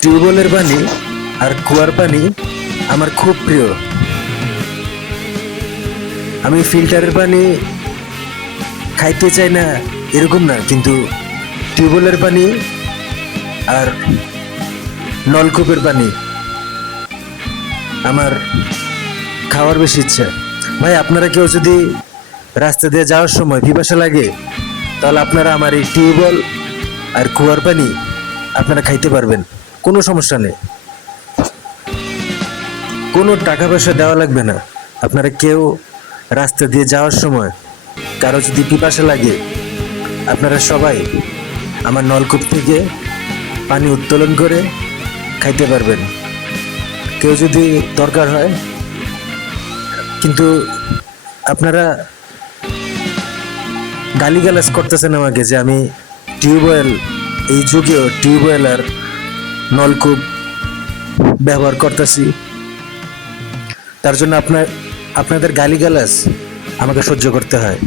টিউবওয়েলের পানি আর কুয়ার পানি আমার খুব প্রিয়। আমি ফিল্টারের পানি খাইতে চাই না এরকম না, কিন্তু টিউবওয়েলের পানি আর নলকূপের পানি আমার খাওয়ার বেশি ইচ্ছা। ভাই, আপনারা কেউ যদি রাস্তা দিয়ে যাওয়ার সময় পিপাসা লাগে, তাহলে আপনারা আমার এই টিউবওয়েল আর কুয়ার পানি আপনারা খাইতে পারবেন, কোনো সমস্যা নেই। কোনো টাকা পয়সা দেওয়া লাগবে না। আপনারা কেউ রাস্তা দিয়ে যাওয়ার সময় কারো যদি পিপাসা লাগে, আপনারা সবাই আমার নলকূপ থেকে পানি উত্তোলন করে খাইতে পারবেন, কেউ যদি দরকার হয়। কিন্তু আপনারা গালিগালাজ করতেছেন আমাকে যে আমি টিউবওয়েল, এই যুগেও টিউবওয়েল আর নলকূপ ব্যবহার করতেছি, তার জন্য আপনাদের গালিগালাজ আমাকে সহ্য করতে হয়।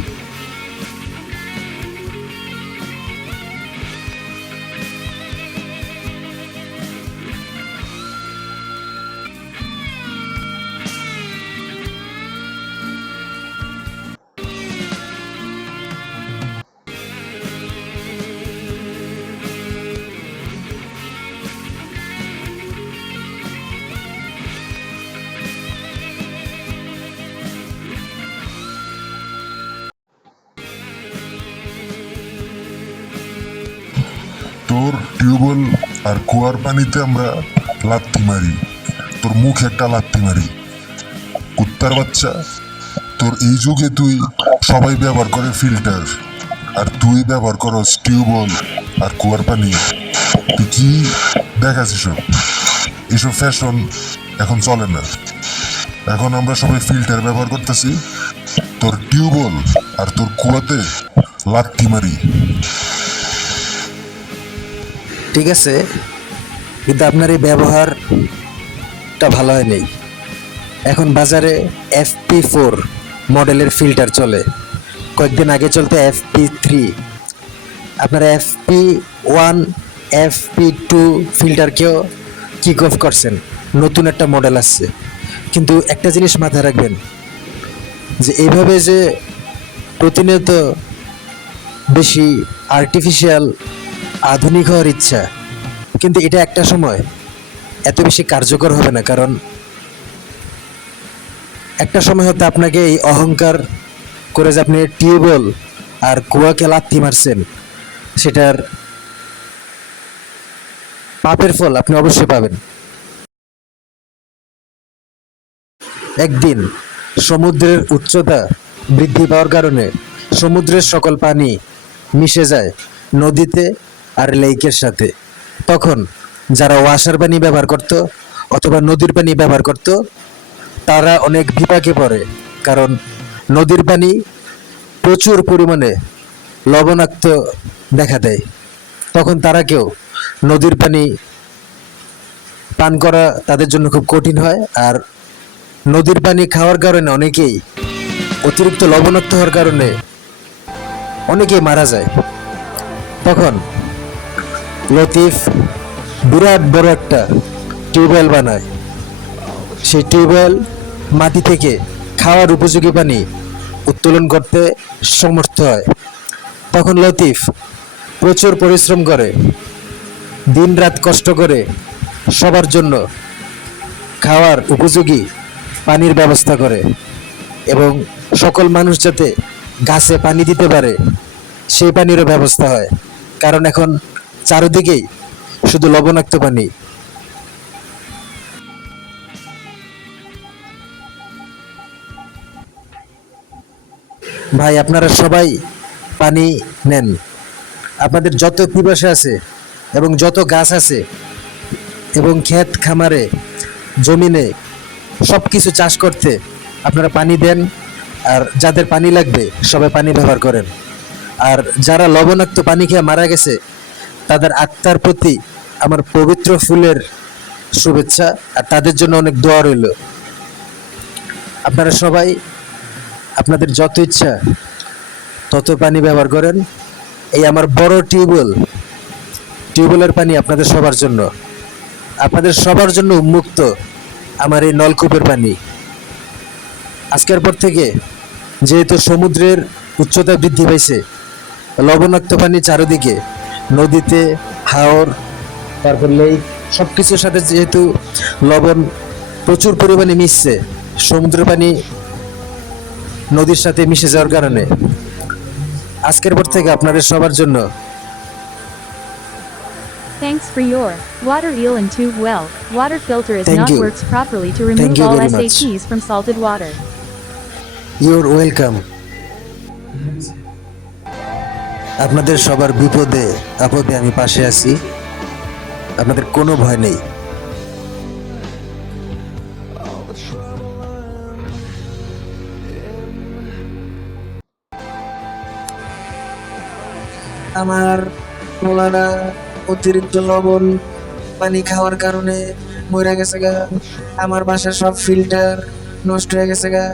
তোর টিউবওয়েল আর কুয়ার পানিতে আমরা লাত্তি মারি, তোর মুখে একটা লাত্তি মারি। কুত্তার বাচ্চা, তোর এই যুগে তুই সবাই ব্যবহার করে ফিল্টার, আর তুই ব্যবহার করস টিউবওয়েল আর কুয়ার পানি। তুই কি দেখাস? এসব ফ্যাশন এখন চলে না। এখন আমরা সবাই ফিল্টার ব্যবহার করতেছি, তোর টিউবওয়েল আর তোর কুয়াতে লাত্তি মারি। ঠিক আছে, কিন্তু আপনার এই ব্যবহারটা ভালো হয় নেই। এখন বাজারে FP4 মডেলের ফিল্টার চলে, কয়েকদিন আগে চলতে FP3। আপনারা FP1 FP2 ফিল্টারকেও কিক অফ করছেন, নতুন একটা মডেল আসছে। কিন্তু একটা জিনিস মাথায় রাখবেন, যে এইভাবে যে প্রতিনিয়ত বেশি আর্টিফিশিয়াল আধুনিক হওয়ার ইচ্ছা, কিন্তু এটা একটা সময় এত বেশি কার্যকর হবে না। কারণ একটা সময় হতে আপনাকে এই অহংকার করে যে আপনি টিউবওয়েল আর কুয়াকে লাথি মারছেন, সেটার পাপের ফল আপনি অবশ্যই পাবেন। একদিন সমুদ্রের উচ্চতা বৃদ্ধি পাওয়ার কারণে সমুদ্রের সকল পানি মিশে যায় নদীতে আর লেকের সাথে। তখন যারা ওয়াসার পানি ব্যবহার করত অথবা নদীর পানি ব্যবহার করত, তারা অনেক বিপাকে পড়ে। কারণ নদীর পানি প্রচুর পরিমাণে লবণাক্ত দেখা দেয়। তখন তারা কেউ নদীর পানি পান করা তাদের জন্য খুব কঠিন হয়। আর নদীর পানি খাওয়ার কারণে অনেকেই অতিরিক্ত লবণাক্ত হওয়ার কারণে অনেকেই মারা যায়। তখন লতিফ বিরাট বড় একটা টিউবওয়েল বানায়। সেই টিউবওয়েল মাটি থেকে খাওয়ার উপযোগী পানি উত্তোলন করতে সমর্থ হয়। তখন লতিফ প্রচুর পরিশ্রম করে, দিন রাত কষ্ট করে সবার জন্য খাওয়ার উপযোগী পানির ব্যবস্থা করে, এবং সকল মানুষ যাতে গাছে পানি দিতে পারে সেই পানিরও ব্যবস্থা হয়। কারণ এখন চারিদিকেই শুধু লবণাক্ত পানি। ভাই, আপনারা সবাই পানি নেন। আপনাদের যত পিপাসা আছে এবং যত গাছ আছে এবং ক্ষেত খামারে জমিনে সব কিছু চাষ করতে আপনারা পানি দেন। আর যাদের পানি লাগবে সবাই পানি ব্যবহার করেন। আর যারা লবণাক্ত পানি খেয়ে মারা গেছে, তাদের আত্মার প্রতি আমার পবিত্র ফুলের শুভেচ্ছা, আর তাদের জন্য অনেক দোয়া রইল। আপনারা সবাই আপনাদের যত ইচ্ছা তত পানি ব্যবহার করেন। এই আমার বড় টিউবওয়েলের পানি আপনাদের সবার জন্য। আপনাদের সবার জন্য উন্মুক্ত আমার এই নলকূপের পানি। আজকের পর থেকে যেহেতু সমুদ্রের উচ্চতা বৃদ্ধি পাইছে, লবণাক্ত পানি চারিদিকে, নদীতে, হাওর, তারপর লেক, সবকিছুর সাথে যেহেতু লবণ প্রচুর পরিমাণে মিশছে, সমুদ্রের পানি নদীর সাথে মিশে যাওয়ার কারণে আজকের পর থেকে আপনাদের সবার জন্য Thanks for your water eel and tube well. Water filter is Thank not you. works properly to Thank remove you all very much. SATs from salted water. Your welcome. আপনাদের সবার বিপদে আপদে আমি পাশে আছি, আপনাদের কোনো ভয় নেই। আমার মোলানা অতিরিক্ত লবণ পানি খাওয়ার কারণে মরে গেছে গা। আমার বাসার সব ফিল্টার নষ্ট হয়ে গেছে গা।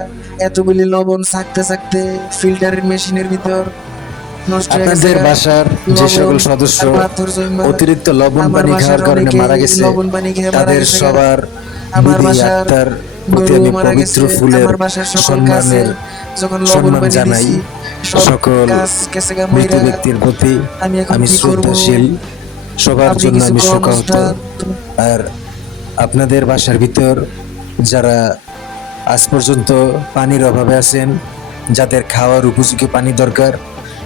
এতগুলি লবণ থাকতে থাকতে ফিল্টারের মেশিনের ভিতর নষ্ট হয়ে গেছে আপনাদের গা। বাসার যে সকল লবণ সদস্য আর পাথর জমা। অতিরিক্ত লবণ আমার পানি বাসার খাওয়ার কারণে অনেকেই মারা গেছে, লবণ পানি খেয়ে মারা তাদের গেছে গা। সবার আমার বিধি বাসার আত্মার প্রতি গরু আমি মারা পবিত্র গেছে। ফুলের আমার বাসার সকল গাছে সম্মানের যখন লবণ সম্মান পানি জানাই। দিছি সব সকল গাছ গেছে গা মৃত মইরা। ব্যক্তির প্রতি আমি এখন আমি কি করব? শ্রদ্ধাশীল, সবার আপনি জন্য কিছু আমি কর্ম শোকাহত। আর আপনাদের বাসার ভিতর যারা আজ পর্যন্ত পানির অভাবে আছেন, যাদের খাওয়ার উপযোগী পানি দরকার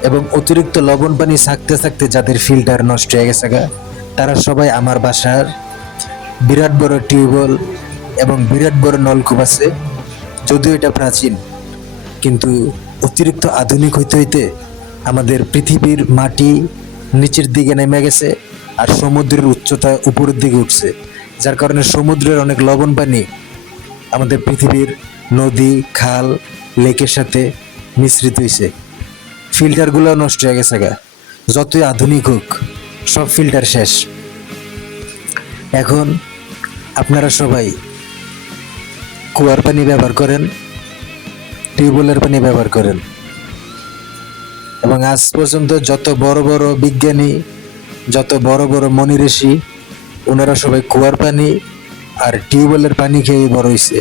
এবং অতিরিক্ত লবণ পানি থাকতে থাকতে যাদের ফিল্টার নষ্ট হয়ে গেছে গা, তারা সবাই আমার বাসার বিরাট বড় টিউবওয়েল এবং বিরাট বড় নলকূপ আছে। যদিও এটা প্রাচীন, কিন্তু অতিরিক্ত আধুনিক হইতে হইতে আমাদের পৃথিবীর মাটি নিচের দিকে নেমে গেছে আর সমুদ্রের উচ্চতা উপরের দিকে উঠছে, যার কারণে সমুদ্রের অনেক লবণ পানি আমাদের পৃথিবীর নদী, খাল, লেকের সাথে মিশ্রিত হয়েছে। ফিল্টারগুলো নষ্ট হয়ে গেছে গা। যতই আধুনিক হোক, সব ফিল্টার শেষ। এখন আপনারা সবাই কুয়ার পানি ব্যবহার করেন, টিউবওয়েলের পানি ব্যবহার করেন। এবং আজ পর্যন্ত যত বড় বড় বিজ্ঞানী, যত বড় বড় মনি ঋষি, ওনারা সবাই কুয়ার পানি আর টিউবওয়েলের পানি খেয়ে বড় হয়েছে।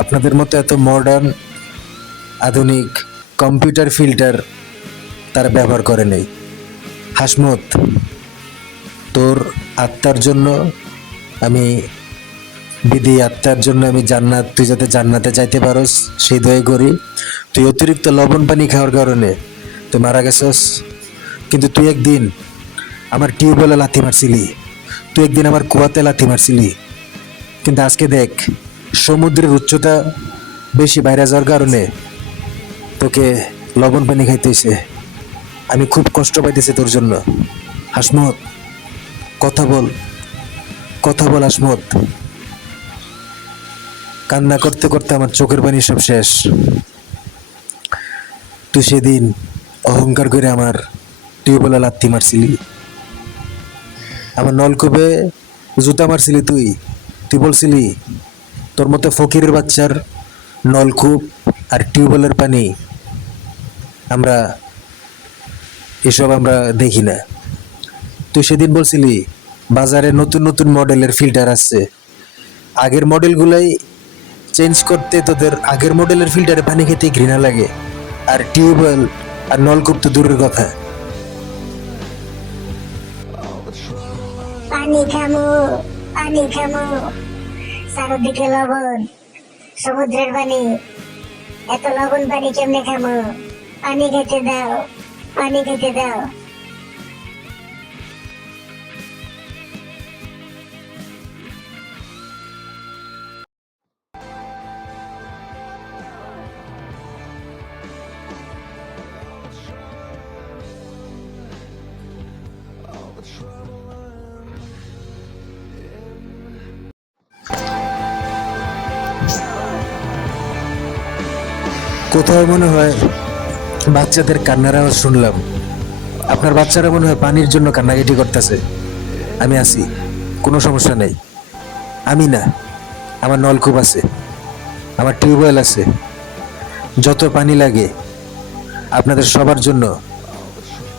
আপনাদের মতো এত মডার্ন আধুনিক কম্পিউটার ফিল্টার তারা ব্যবহার করে নেই। হাসমত, তোর আত্মার জন্য আমি বিধি, আত্মার জন্য আমি জান্নাত, তুই যাতে জান্নাতে যাইতে পারোস সেই দয়া করি। তুই অতিরিক্ত লবণ পানি খাওয়ার কারণে তুই মারা গেছস, কিন্তু তুই একদিন আমার টিউবওয়েলে লাথি মারছিলি, তুই একদিন আমার কুয়াতে লাথি মারছিলি। কিন্তু আজকে দেখ, সমুদ্রের উচ্চতা বেশি বাইরে যাওয়ার কারণে তোকে লবণ পানি খাইতে হইছে। আমি খুব কষ্ট পাইতেছি তোর জন্য। হাসমত, কথা বল, কথা বল হাসমত। কান্না করতে করতে আমার চোখের পানি সব শেষ। তুই সেদিন অহংকার করে আমার টিউবওয়েলে লাথি মারছিলি, আমার নলকূপে জুতা মারছিলি। তুই তুই বলছিলি তোর মতো ফকিরের বাচ্চার নলকূপ আর টিউবওয়েলের পানি আমরা এসব আমরা দেখি না। তুই সেদিন বলছিলি বাজারে নতুন নতুন মডেলের ফিল্টার আসছে, আগের মডেলগুলাই চেঞ্জ করতে তোদের আগের মডেলের ফিল্টারে পানি খেতে ঘৃণা লাগে, আর টিউবওয়েল আর নলকূপ তো দূরের কথা। পানি খামু, পানি খামু, চারদিকে লবণ, সমুদ্রের পানি, এত লবণ পানি কেমনে খামু? পানি খেতে দাও, পানি খেতে দাও। কোথাও মনে হয় বাচ্চাদের কান্নার আওয়াজ শুনলাম। আপনার বাচ্চারা মনে হয় পানির জন্য কান্নাকাটি করতেছে। আমি আছি, কোনো সমস্যা নেই। আমি না, আমার নলকূপ আছে, আমার টিউবওয়েল আছে, যত পানি লাগে আপনাদের সবার জন্য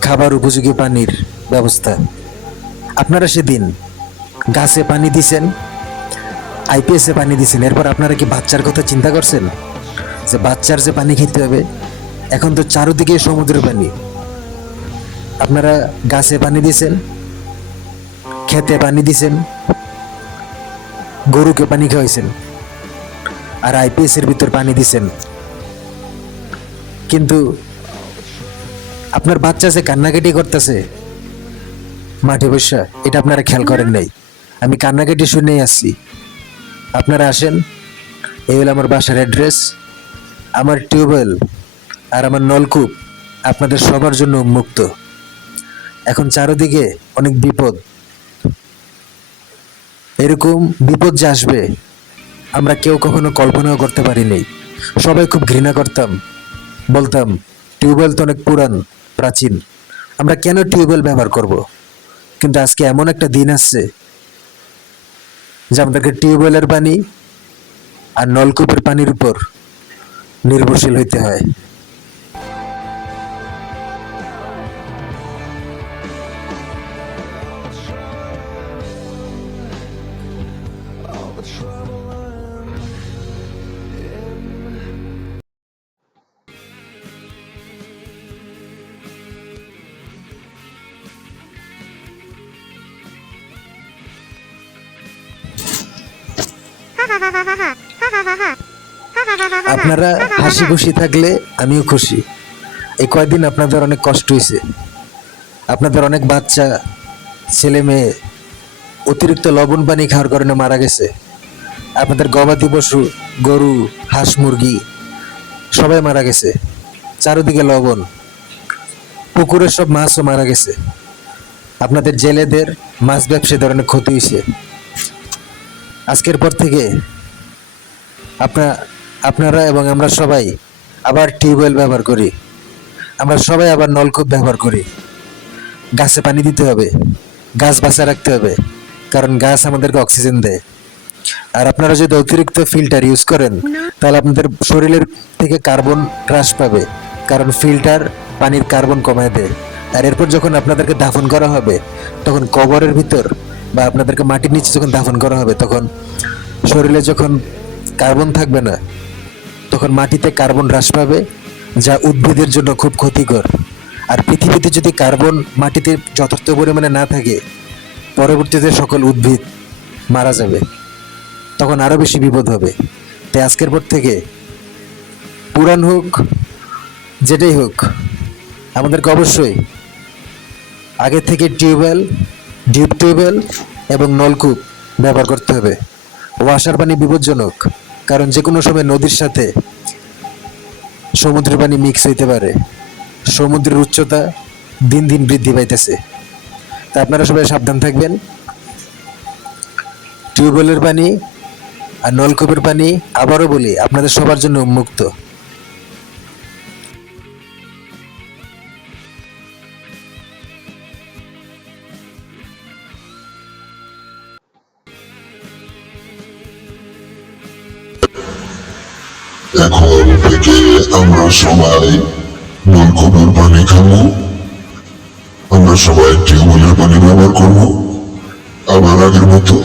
খাবার উপযোগী পানির ব্যবস্থা। আপনারা সেদিন গাছে পানি দিছেন, আইপিএসে পানি দিছেন, এরপর আপনারা কি বাচ্চার কথা চিন্তা করছেন যে বাচ্চার যে পানি খেতে হবে? এখন তো চারদিকে সমুদ্রের পানি। আপনারা গাছে পানি দিছেন, খেতে পানি দিছেন, গরুকে পানি খাওয়াইছেন, আর আইপিএস এর ভিতর পানি দিছেন। কিন্তু আপনার বাচ্চা যে কান্নাকাটি করতেছে মাঠে বসে, এটা আপনারা খেয়াল করেন নাই। আমি কান্নাকাটি শুনেই আসছি। আপনারা আসেন, এই হলো আমার বাসার অ্যাড্রেস। আমার টিউবওয়েল আর আমার নলকূপ আপনাদের সবার জন্য উন্মুক্ত। এখন চারিদিকে অনেক বিপদ, এরকম বিপদ যে আসবে আমরা কেউ কখনো কল্পনাও করতে পারিনি। সবাই খুব ঘৃণা করতাম, বলতাম টিউবওয়েল তো অনেক পুরান প্রাচীন, আমরা কেন টিউবওয়েল ব্যবহার করব। কিন্তু আজকে এমন একটা দিন আসছে যে আমাদেরকে টিউবওয়েলের পানি আর নলকূপের পানির উপর নির্ভরশীল হইতে হয়। আপনারা হাসি খুশি থাকলে আমিও খুশি। এই কয়দিন আপনাদের অনেক কষ্ট হয়েছে, আপনাদের অনেক বাচ্চা ছেলে মেয়ে অতিরিক্ত লবণ পানি খাওয়ার কারণে মারা গেছে। আপনাদের গবাদি পশু, গরু, হাঁস, মুরগি সবাই মারা গেছে। চারিদিকে লবণ, পুকুরের সব মাছও মারা গেছে। আপনাদের জেলেদের, মাছ ব্যবসায়ীদের অনেক ক্ষতি হয়েছে। আজকের পর থেকে আপনারা এবং আমরা সবাই আবার টিউবওয়েল ব্যবহার করি, আমরা সবাই আবার নলকূপ ব্যবহার করি। গাছে পানি দিতে হবে, গাছ বাঁচায় রাখতে হবে, কারণ গাছ আমাদেরকে অক্সিজেন দেয়। আর আপনারা যদি অতিরিক্ত ফিল্টার ইউজ করেন তাহলে আপনাদের শরীরের থেকে কার্বন হ্রাস পাবে, কারণ ফিল্টার পানির কার্বন কমায় দেয়। আর এরপর যখন আপনাদেরকে দাফন করা হবে, তখন কবরের ভিতর বা আপনাদেরকে মাটির নিচে যখন দাফন করা হবে, তখন শরীরে যখন কার্বন থাকবে না, তখন মাটিতে কার্বন হ্রাস পাবে, যা উদ্ভিদের জন্য খুব ক্ষতিকর। আর পৃথিবীতে যদি কার্বন মাটিতে যথেষ্ট পরিমাণে না থাকে, পরবর্তীতে সকল উদ্ভিদ মারা যাবে, তখন আরো বেশি বিপদ হবে। তাই আজকের পর থেকে পুরান হোক যেটাই হোক, আমাদেরকে অবশ্যই আগে থেকে ডিপ টিউবওয়েল এবং নলকূপ ব্যবহার করতে হবে। ওয়াসার পানি বিপজ্জনক, কারণ যে কোনো সময় নদীর সাথে সমুদ্রের পানি মিক্স হইতে পারে। সমুদ্রের উচ্চতা দিন দিন বৃদ্ধি পাইতেছে, তা আপনারা সবাই সাবধান থাকবেন। টিউবওয়েলের পানি আর নলকূপের পানি, আবারও বলি, আপনাদের সবার জন্য উন্মুক্ত। এখন থেকে আমরা সবাই নলকূপের পানি খাবো, আমরা সবাই টিউবওয়েলের পানি ব্যবহার করবো, আবার আগের মতো